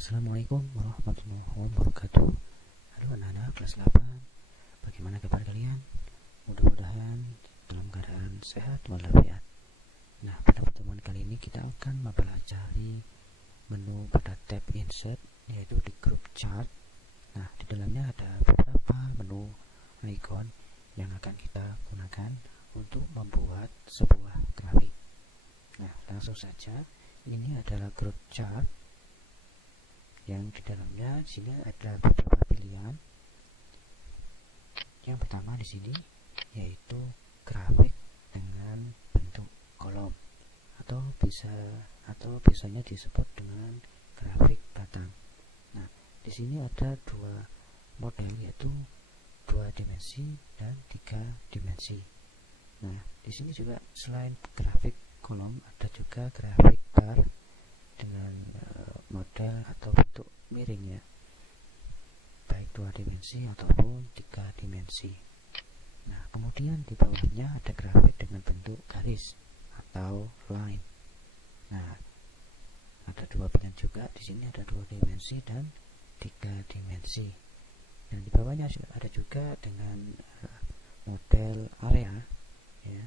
Assalamualaikum warahmatullahi wabarakatuh. Halo anak-anak kelas 8. Bagaimana kabar kalian? Mudah-mudahan dalam keadaan sehat walafiat. Nah, pada pertemuan kali ini kita akan mempelajari menu pada tab insert, yaitu di grup chart. Nah, di dalamnya ada beberapa menu icon yang akan kita gunakan untuk membuat sebuah grafik. Nah, langsung saja. Ini adalah grup chart yang di dalamnya di sini ada beberapa pilihan. Yang pertama di sini yaitu grafik dengan bentuk kolom atau biasanya disebut dengan grafik batang. Nah, di sini ada dua model, yaitu 2 dimensi dan 3 dimensi. Nah, di sini juga selain grafik kolom ada juga grafik bar dengan model atau bentuk miring ya, baik 2 dimensi ataupun 3 dimensi. Nah, kemudian di bawahnya ada grafik dengan bentuk garis atau line. Nah, ada 2 pilihan juga. Di sini ada 2 dimensi dan 3 dimensi. Dan di bawahnya ada juga dengan model area ya,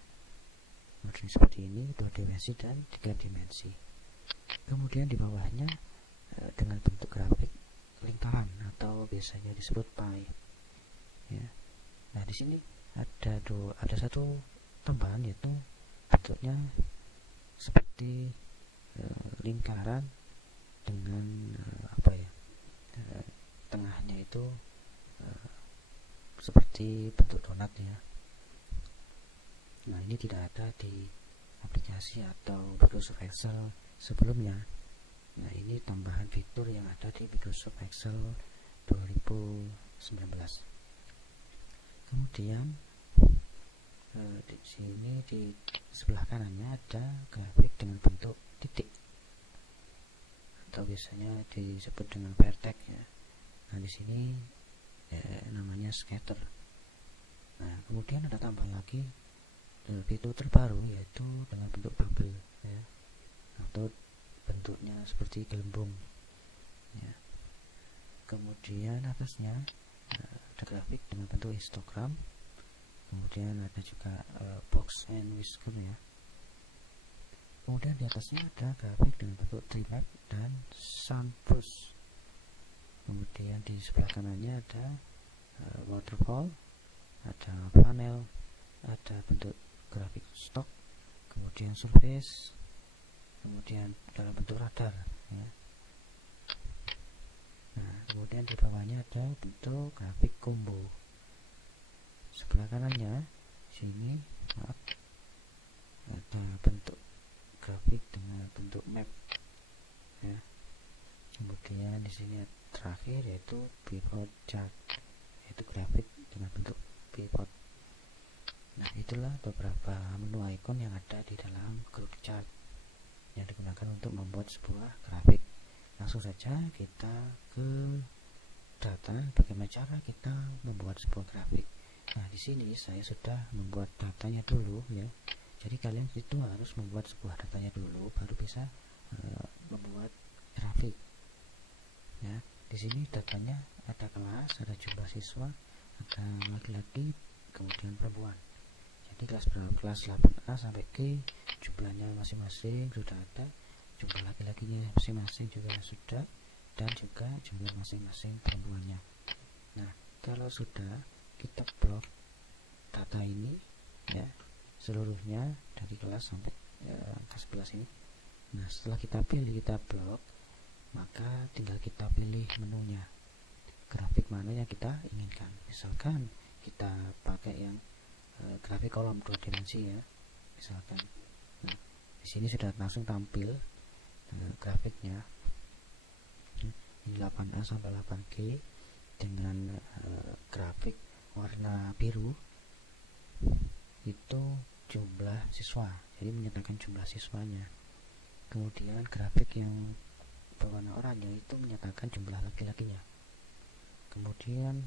model seperti ini, 2 dimensi dan 3 dimensi. Kemudian di bawahnya dengan bentuk grafik lingkaran atau biasanya disebut pie ya. Nah, di sini ada satu tambahan, yaitu bentuknya seperti lingkaran dengan tengahnya itu seperti bentuk donat ya. Nah, ini tidak ada di aplikasi atau Microsoft Excel sebelumnya. Nah, ini tambahan fitur yang ada di Microsoft Excel 2019. Kemudian di sini di sebelah kanannya ada grafik dengan bentuk titik atau biasanya disebut dengan vertex ya. Nah, di sini namanya scatter. Nah, kemudian ada tambahan lagi fitur terbaru, yaitu dengan bentuk bubble ya, atau bentuknya seperti gelembung ya. Kemudian atasnya ada grafik dengan bentuk histogram. Kemudian ada juga box and whisker ya. Kemudian di atasnya ada grafik dengan bentuk tree map dan sunburst. Kemudian di sebelah kanannya ada waterfall, ada panel, ada bentuk grafik stok, kemudian surface, kemudian dalam bentuk radar ya. Nah, kemudian di bawahnya ada bentuk grafik combo. Sebelah kanannya sini ada bentuk grafik dengan bentuk map ya. Kemudian di sini terakhir yaitu pivot chart, yaitu grafik dengan bentuk pivot. Nah, itulah beberapa menu icon yang ada di dalam grup chart yang digunakan untuk membuat sebuah grafik. Langsung saja kita ke data, bagaimana cara kita membuat sebuah grafik. Nah, di sini saya sudah membuat datanya dulu ya. Jadi kalian itu harus membuat sebuah datanya dulu, baru bisa membuat grafik. Ya, di sini datanya ada kelas, ada jumlah siswa, ada laki-laki, kemudian perempuan. Jadi kelas 8A sampai G jumlahnya masing-masing sudah ada, jumlah laki-lakinya masing-masing juga sudah, dan juga jumlah masing-masing perempuannya. Nah, kalau sudah, kita blok data ini ya, seluruhnya dari kelas sampai kelas 11 ini. Nah, setelah kita blok, maka tinggal kita pilih menunya, grafik mana yang kita inginkan. Misalkan kita pakai yang grafik kolom 2 dimensi ya, misalkan. Nah, di sini sudah langsung tampil grafiknya. Ini 8A sampai 8G dengan grafik warna biru itu jumlah siswa, jadi menyatakan jumlah siswanya. Kemudian grafik yang berwarna oranye itu menyatakan jumlah laki-lakinya. Kemudian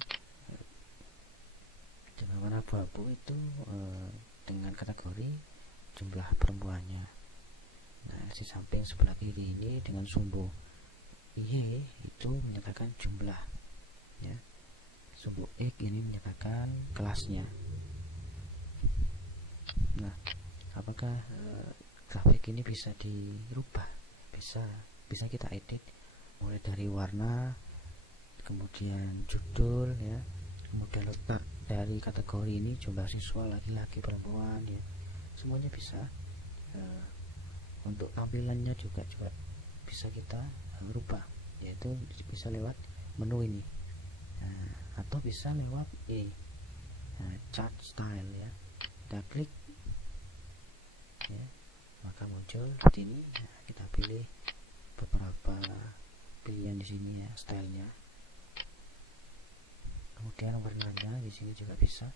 dengan warna abu-abu itu dengan kategori jumlah perempuannya. Nah, di samping sebelah kiri ini dengan sumbu Y itu menyatakan jumlah ya, sumbu X ini menyatakan kelasnya. Nah, apakah grafik ini bisa dirubah? Bisa kita edit mulai dari warna, kemudian judul ya, kemudian letak dari kategori ini, jumlah siswa laki-laki perempuan ya, semuanya bisa. Untuk tampilannya juga bisa kita rubah, yaitu bisa lewat menu ini, atau bisa lewat chart style ya. Kita klik ya, maka muncul seperti ini. Nah, kita pilih beberapa pilihan di sini ya, stylenya, kemudian warnanya di sini juga bisa.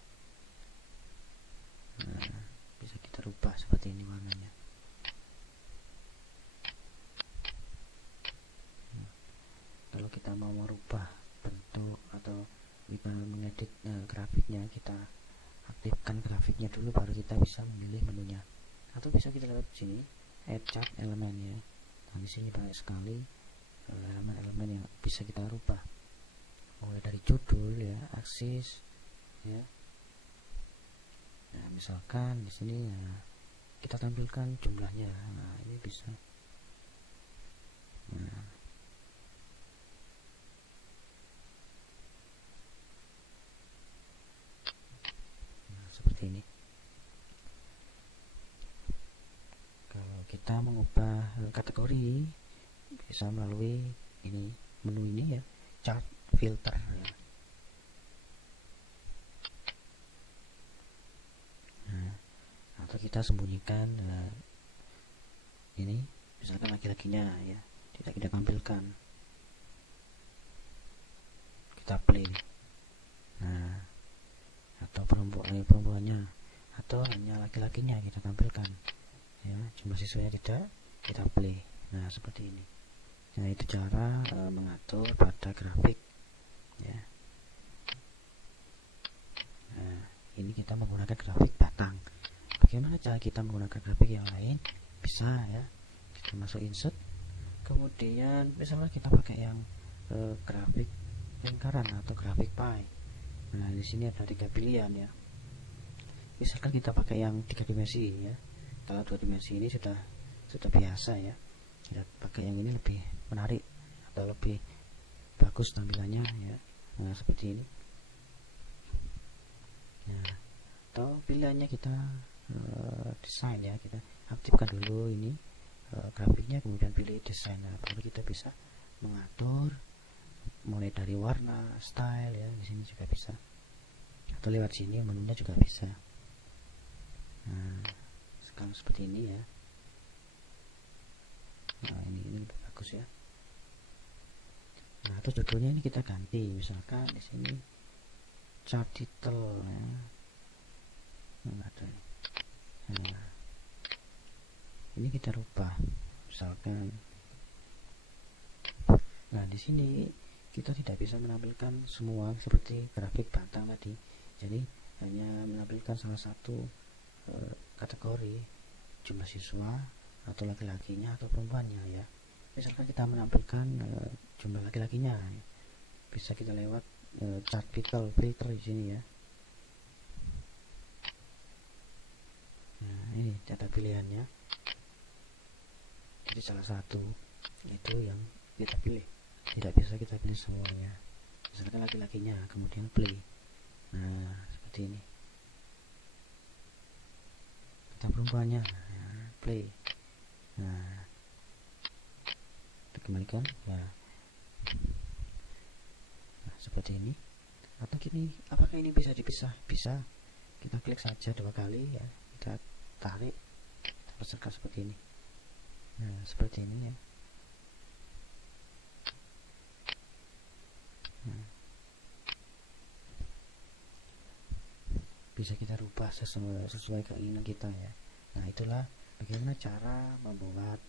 Nah, bisa kita rubah seperti ini warnanya. Nah, kalau kita mau merubah bentuk atau kita mengedit grafiknya, kita aktifkan grafiknya dulu, baru kita bisa memilih menunya. Atau bisa kita lewat sini add chart element ya. Nah, di sini banyak sekali elemen-elemen yang bisa kita rubah, mulai dari judul ya, aksis ya. Nah, misalkan di sini ya, kita tampilkan jumlahnya. Nah, ini bisa. Nah, seperti ini. Kalau kita mengubah kategori, bisa melalui ini, menu ini ya, chart filter ya. Nah, atau kita sembunyikan ini, misalkan laki-lakinya ya, tidak kita tampilkan, kita play. Nah, atau perempuannya, atau hanya laki-lakinya kita tampilkan ya, jumlah siswanya tidak, kita play. Nah, seperti ini. Nah, itu cara mengatur pada grafik ya. Nah, ini kita menggunakan grafik batang. Bagaimana cara kita menggunakan grafik yang lain? Bisa ya, kita masuk insert, kemudian misalnya kita pakai yang grafik lingkaran atau grafik pie. Nah, di sini ada 3 pilihan ya. Misalkan kita pakai yang 3 dimensi ya. Kalau 2 dimensi ini sudah biasa ya. Kita pakai yang ini lebih menarik atau lebih bagus tampilannya ya. Nah, seperti ini. Nah, atau pilihannya kita desain ya, kita aktifkan dulu ini grafiknya, kemudian pilih desain. Nah, baru kita bisa mengatur mulai dari warna, style ya, di sini juga bisa. Atau lewat sini menunya juga bisa. Nah, sekarang seperti ini ya. Nah, ini lebih bagus ya. Nah, atau judulnya ini kita ganti, misalkan di sini chart title ya. Nah, ini kita rubah, misalkan. Nah, di sini kita tidak bisa menampilkan semua seperti grafik batang tadi. Jadi hanya menampilkan salah satu kategori, jumlah siswa atau laki-lakinya atau perempuannya ya. Misalkan kita menampilkan jumlah laki-lakinya, bisa kita lewat chart filter di sini ya. Nah, ini data pilihannya. Jadi salah satu itu yang kita pilih, tidak bisa kita pilih semuanya. Misalkan laki-lakinya, kemudian play. Nah, seperti ini. Kita perempuannya, play. Nah, kita kembalikan ya. Nah, seperti ini. Atau gini, apakah ini bisa dipisah? Bisa. Kita klik saja 2 kali ya, kita tarik, kita besarkan seperti ini. Nah, seperti ini ya. Nah, bisa kita rubah sesuai keinginan kita ya. Nah, itulah bagaimana cara membuat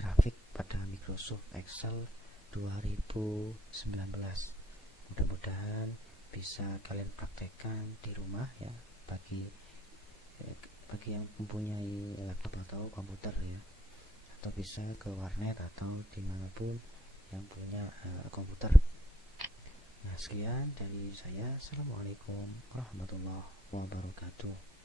grafik pada Microsoft Excel 2019. Mudah-mudahan bisa kalian praktekkan di rumah ya, bagi yang mempunyai laptop atau komputer ya, atau bisa ke warnet atau dimanapun yang punya komputer. Nah, sekian dari saya. Assalamualaikum warahmatullahi wabarakatuh.